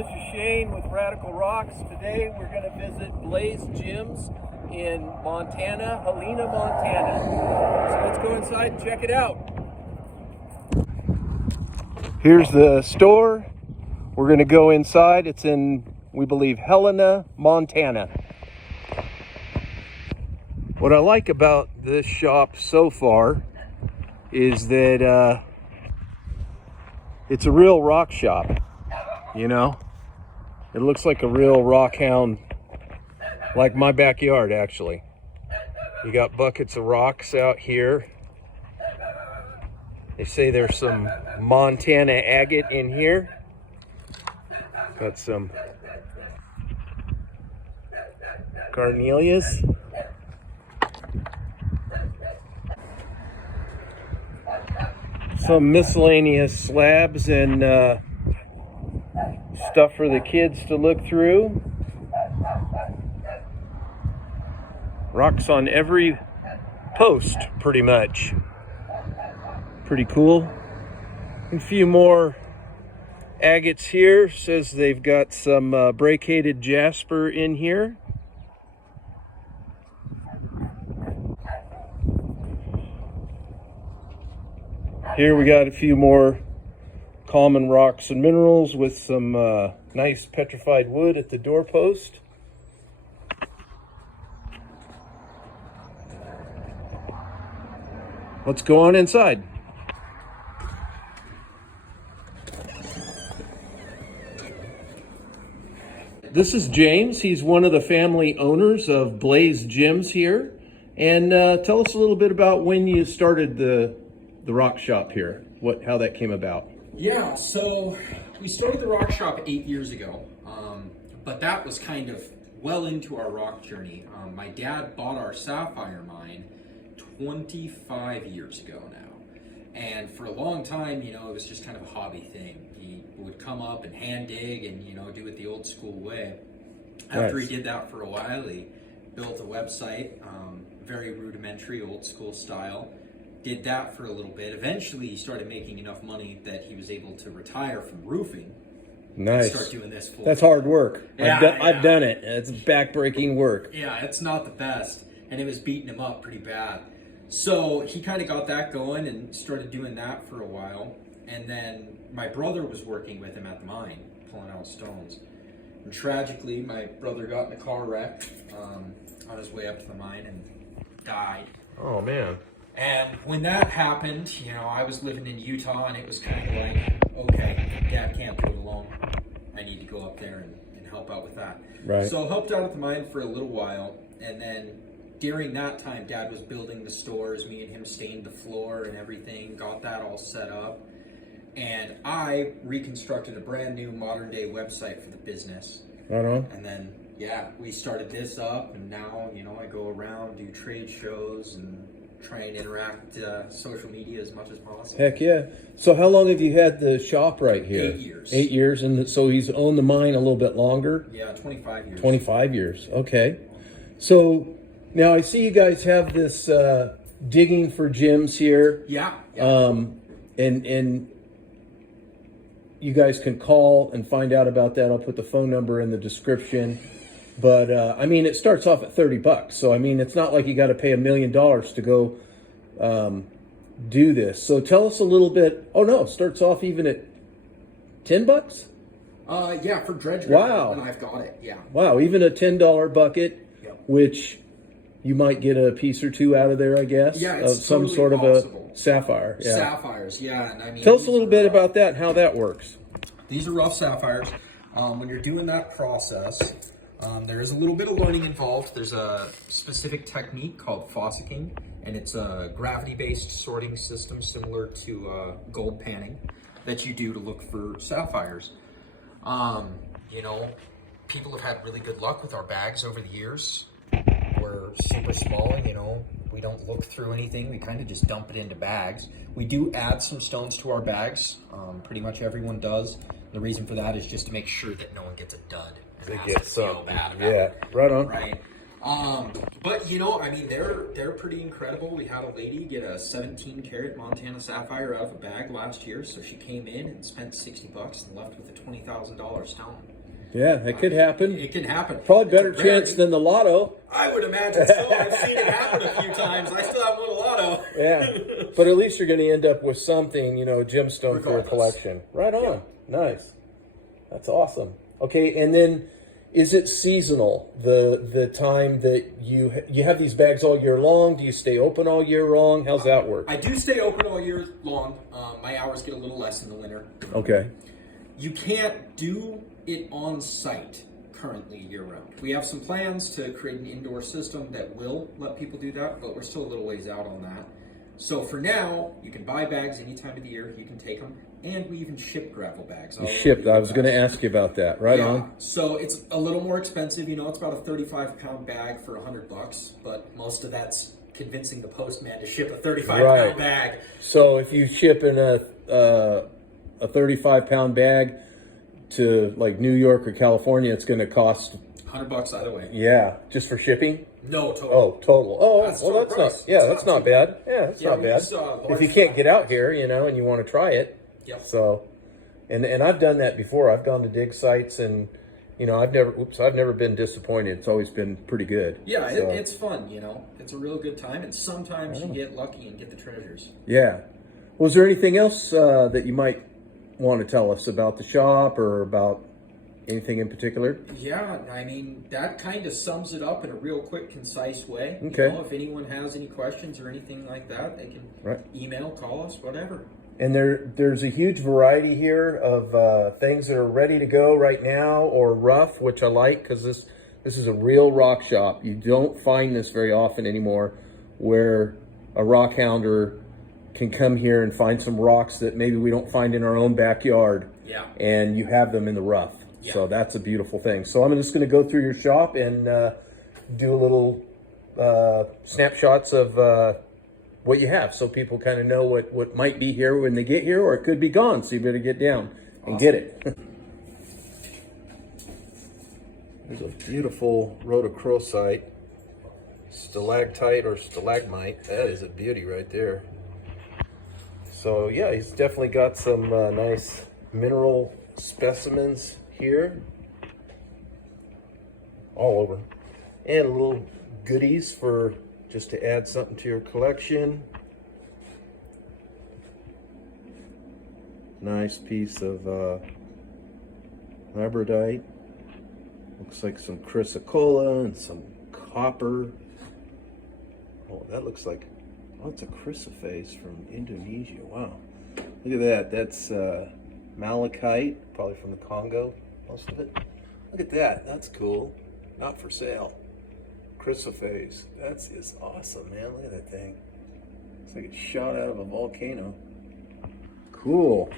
this is Shane with Radical Rocks. Today we're going to visit Blaze Gyms in Montana, Helena, Montana. So let's go inside and check it out. Here's the store. We're going to go inside. It's in, we believe, Helena, Montana. What I like about this shop so far is that it's a real rock shop, you know? It looks like a real rock hound, like my backyard, actually. You got buckets of rocks out here. They say there's some Montana agate in here. Got some carnelias. Some miscellaneous slabs and stuff for the kids to look through. Rocks on every post, pretty much. Pretty cool. A few more agates here. Says they've got some brachiated jasper in here. Here we got a few more common rocks and minerals with some nice petrified wood at the doorpost. Let's go on inside. This is James. He's one of the family owners of Blaze Gyms here. And tell us a little bit about when you started the rock shop here, how that came about. Yeah, so we started the rock shop 8 years ago, but that was kind of well into our rock journey. My dad bought our sapphire mine 25 years ago now, and for a long time, you know, it was just kind of a hobby thing. He would come up and hand dig and, you know, do it the old school way. After he did that for a while, he built a website, very rudimentary, old school style. Did that for a little bit. Eventually, he started making enough money that he was able to retire from roofing. Nice. And start doing this full That's time. hard work. Yeah, I've done it. It's back-breaking work. Yeah, it's not the best, and it was beating him up pretty bad. So he kind of got that going and started doing that for a while. And then my brother was working with him at the mine, pulling out stones. And tragically, my brother got in a car wreck on his way up to the mine and died. Oh, man. And when that happened, you know, I was living in Utah, and it was kind of like, okay, Dad can't do it alone. I need to go up there and help out with that. Right. So I helped out at the mine for a little while, and then during that time, Dad was building the stores. Me and him stained the floor and everything, got that all set up. And I reconstructed a brand new modern day website for the business. Right on. And then, yeah, we started this up, and now, you know, I go around, do trade shows, and try and interact social media as much as possible. Heck yeah. So how long have you had the shop right here? 8 years. 8 years, and so he's owned the mine a little bit longer? Yeah, 25 years. 25 years, okay. So now I see you guys have this digging for gyms here. Yeah. And you guys can call and find out about that. I'll put the phone number in the description. But I mean, it starts off at $30. So I mean, it's not like you got to pay $1 million to go do this. So tell us a little bit. Oh no, it starts off even at $10. Yeah, for dredge. Wow. And I've got it. Yeah. Wow, even a $10 bucket, Yep. which you might get a piece or two out of there, I guess. Yeah, it's of some totally sort possible. of a sapphire. Yeah. Sapphires. Yeah, and I mean. Tell us a these little are, bit about that and how that works. These are rough sapphires. When you're doing that process, there is a little bit of learning involved. There's a specific technique called fossicking, and it's a gravity-based sorting system similar to gold panning that you do to look for sapphires. You know, people have had really good luck with our bags over the years. We're super small, you know, we don't look through anything. We kind of just dump it into bags. We do add some stones to our bags. Pretty much everyone does. The reason for that is just to make sure that no one gets a dud. They has get to feel some. bad about Yeah, it. right on. Right. But you know, I mean, they're pretty incredible. We had a lady get a 17-carat Montana Sapphire out of a bag last year, so she came in and spent $60 and left with a $20,000 stone. Yeah, it could happen. It can happen. Probably better chance than the lotto. I would imagine so. I've seen it happen a few times. I still haven't won a lotto. Yeah, but at least you're going to end up with something, you know, a gemstone for your collection. Right on. Yeah. Nice. That's awesome. Okay, and then is it seasonal? The time that you have these bags all year long? Do you stay open all year long? How's that work? I do stay open all year long. My hours get a little less in the winter. Okay. You can't do it on site currently year round. We have some plans to create an indoor system that will let people do that, but we're still a little ways out on that. So for now, you can buy bags any time of the year. You can take them, and we even ship gravel bags. You shipped. I was going to ask you about that. Right on. So it's a little more expensive. You know, it's about a 35-pound bag for $100, but most of that's convincing the postman to ship a 35-pound bag. So if you ship in a 35-pound bag to like New York or California, it's going to cost $100 either way. Yeah, just for shipping. No, total. Oh, total. Oh, that's well, that's price. Not. Yeah, that's not bad. Yeah, that's not bad. If you can't get out here, you know, and you want to try it. Yep. So, and I've done that before. I've gone to dig sites, and you know, I've never been disappointed. It's always been pretty good. Yeah, so. It's fun. You know, it's a real good time, and sometimes you get lucky and get the treasures. Yeah. Was there anything else that you might want to tell us about the shop or about anything in particular? Yeah, I mean, that kind of sums it up in a real quick, concise way. Okay. You know, if anyone has any questions or anything like that, they can email, call us, whatever. And there's a huge variety here of things that are ready to go right now or rough, which I like because this is a real rock shop. You don't find this very often anymore, where a rock hounder can come here and find some rocks that maybe we don't find in our own backyard. Yeah. And you have them in the rough. Yeah. So that's a beautiful thing. So I'm just going to go through your shop and do a little snapshots of what you have, so people kind of know what might be here when they get here, or it could be gone. So you better get down and get it. There's a beautiful rhodochrosite, stalactite or stalagmite. That is a beauty right there. So yeah, he's definitely got some nice mineral specimens here, all over, and little goodies for just to add something to your collection. Nice piece of labradorite. Looks like some chrysocolla and some copper. Oh, that looks like, oh, it's a chrysoprase from Indonesia. Wow. Look at that. That's malachite, probably from the Congo, most of it. Look at that. That's cool. Not for sale. Chrysoprase. That's just awesome, man. Look at that thing. It's like it's shot out of a volcano. Cool.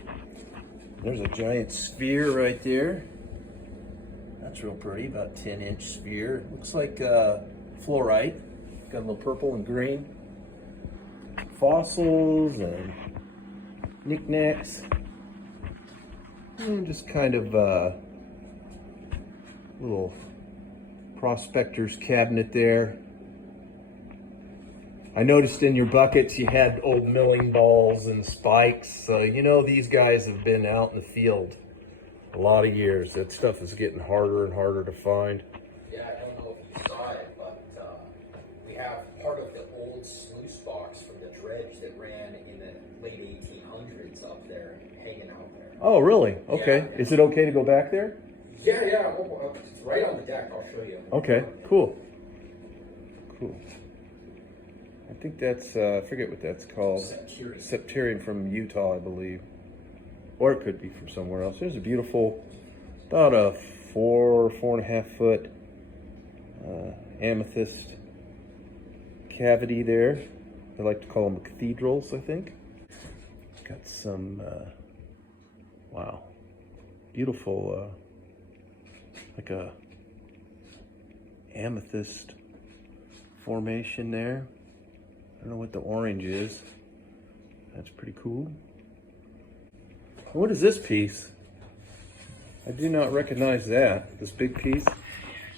There's a giant sphere right there. That's real pretty, about 10-inch sphere. Looks like fluorite. Got a little purple and green. Fossils and knickknacks. And just kind of little prospector's cabinet there. I noticed in your buckets you had old milling balls and spikes. So you know these guys have been out in the field a lot of years. That stuff is getting harder and harder to find. Yeah, I don't know if you saw it, but we have part of the old sluice box from the dredge that ran in the late 1800s up there, hanging out there. Oh, really? Okay. Yeah. Is it okay to go back there? Yeah. It's right on the deck. I'll show you. Okay, cool. Cool. I think that's, I forget what that's called. Septarium from Utah, I believe. Or it could be from somewhere else. There's a beautiful, about a 4.5 foot amethyst cavity there. I like to call them cathedrals, I think. Got some, wow, beautiful, like a amethyst formation there. I don't know what the orange is. That's pretty cool. What is this piece? I do not recognize that. This big piece.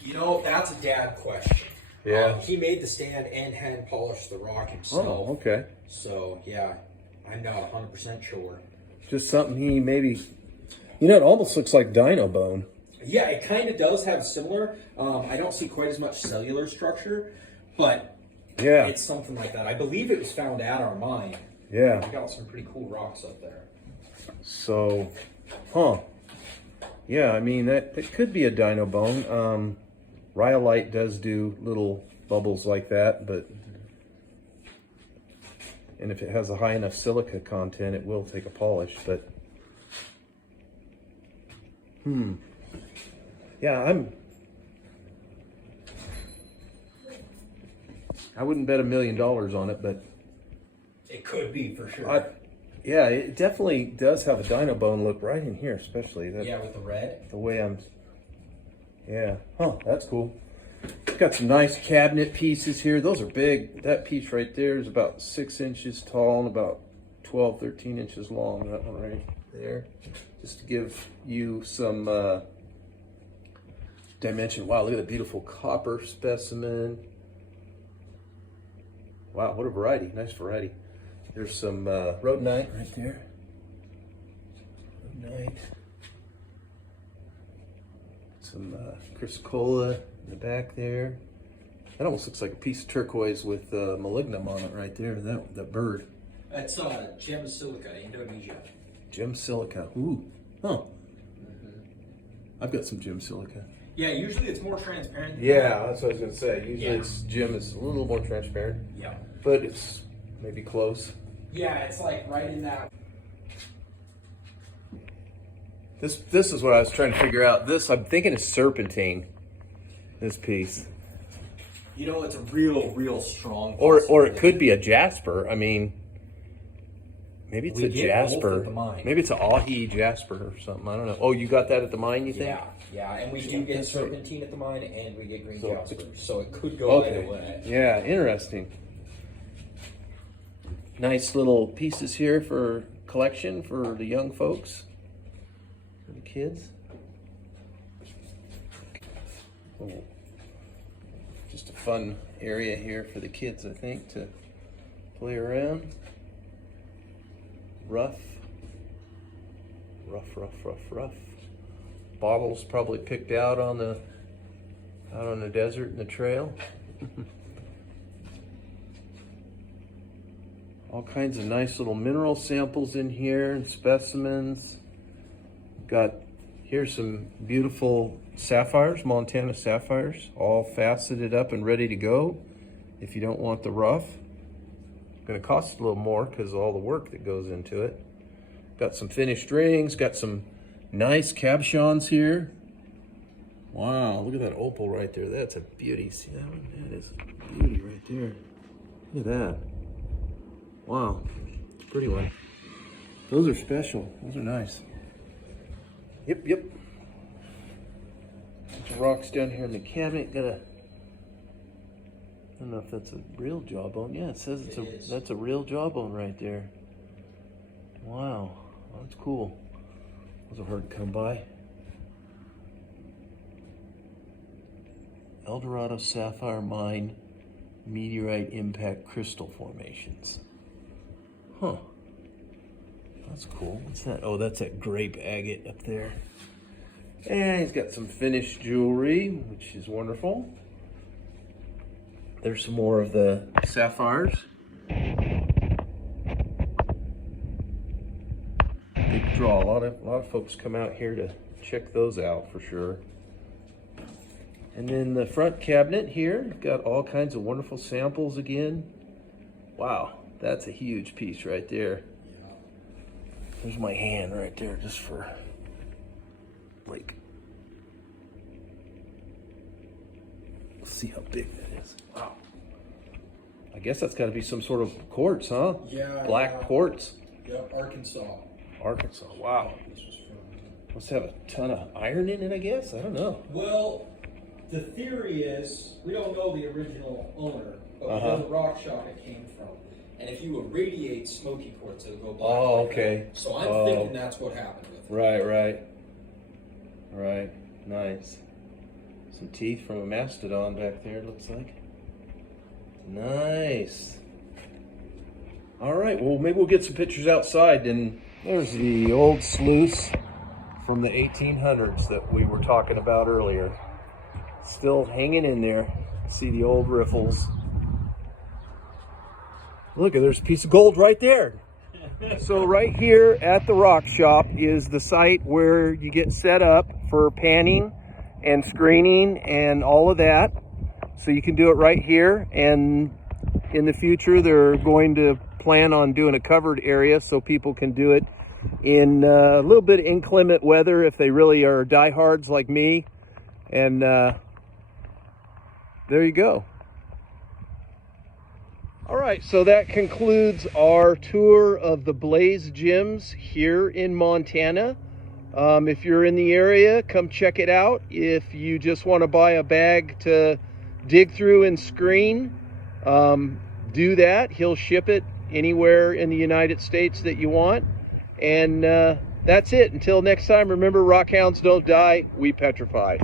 You know, that's a dad question. Yeah. He made the stand and hand polished the rock himself. Oh, okay. So yeah, I'm not 100% sure. Just something he maybe, it almost looks like dino bone. Yeah, it kind of does have similar. I don't see quite as much cellular structure, but Yeah. it's something like that. I believe it was found at our mine. Yeah. We got some pretty cool rocks up there. So, yeah, I mean, that could be a dino bone. Rhyolite does do little bubbles like that, and if it has a high enough silica content, it will take a polish, but, yeah, I wouldn't bet $1 million on it, but It could be for sure. yeah, it definitely does have a dino bone look right in here, especially that. Yeah, with the red. The way yeah, that's cool. Got some nice cabinet pieces here. Those are big. That piece right there is about 6 inches tall and about 12, 13 inches long. That one right there. Just to give you some dimension. Wow, look at that beautiful copper specimen. Wow, what a variety. Nice variety. There's some rhodonite right there. Rhodonite. Some chrysocolla in the back there. That almost looks like a piece of turquoise with molybdenum on it right there. That bird. That's gem silica, Indonesia. Gem silica. Ooh. Huh. I've got some gem silica. Yeah, usually it's more transparent. Yeah, that's what I was gonna say. Usually Yeah. gem is a little more transparent. Yeah. But it's maybe close. Yeah, it's like right in that. This is what I was trying to figure out. This, I'm thinking, is serpentine. This piece. It's a real strong. Or it could be a jasper. I mean, maybe it's We a get both jasper. at the mine. Maybe it's an ahi jasper or something. I don't know. Oh, you got that at the mine, you think? Yeah, and we do get That's right. serpentine at the mine, and we get green So- jasper, so it could go either Okay. way. Yeah, interesting. Nice little pieces here for collection for the young folks, for the kids. Oh. Just a fun area here for the kids, I think, to play around. Rough. Bottles probably picked out on the desert and the trail. All kinds of nice little mineral samples in here and specimens. Here's some beautiful sapphires, Montana sapphires, all faceted up and ready to go. If you don't want the rough, going to cost a little more because of all the work that goes into it. Got some finished rings, got some nice cabochons here. Wow, look at that opal right there. That's a beauty. See that one? That is a beauty right there. Look at that. Wow, it's a pretty one. Those are special. Those are nice. Yep. Bunch of rocks down here in the cabinet. I don't know if that's a real jawbone. Yeah, it says that's a real jawbone right there. Wow, that's cool. Those are hard to come by. Eldorado Sapphire Mine meteorite impact crystal formations. Huh. That's cool. What's that? Oh, that's that grape agate up there. And he's got some finished jewelry, which is wonderful. There's some more of the sapphires. Big draw. A lot of folks come out here to check those out for sure. And then the front cabinet here, got all kinds of wonderful samples again. Wow, that's a huge piece right there. There's my hand right there, just for, like, let's see how big that is. Wow. I guess that's got to be some sort of quartz, huh? Yeah. Black quartz. Yep, Arkansas. Wow. Must have a ton of iron in it, I guess. I don't know. Well, the theory is we don't know the original owner, but we know the rock shop it came from. And if you irradiate smoky quartz, it'll go black. Oh, like okay. that. So I'm thinking that's what happened with it. Right. Nice. Some teeth from a mastodon back there, it looks like. Nice. All right, well, maybe we'll get some pictures outside. And there's the old sluice from the 1800s that we were talking about earlier. Still hanging in there. See the old riffles. Look, there's a piece of gold right there. So right here at the rock shop is the site where you get set up for panning and screening and all of that. So you can do it right here, and in the future they're going to plan on doing a covered area so people can do it in a little bit of inclement weather if they really are diehards like me. And there you go. All right, so that concludes our tour of the Blaze Gyms here in Montana. If you're in the area, come check it out. If you just want to buy a bag to dig through and screen, do that. He'll ship it anywhere in the United States that you want. And that's it. Until next time, remember, rockhounds don't die, we petrify.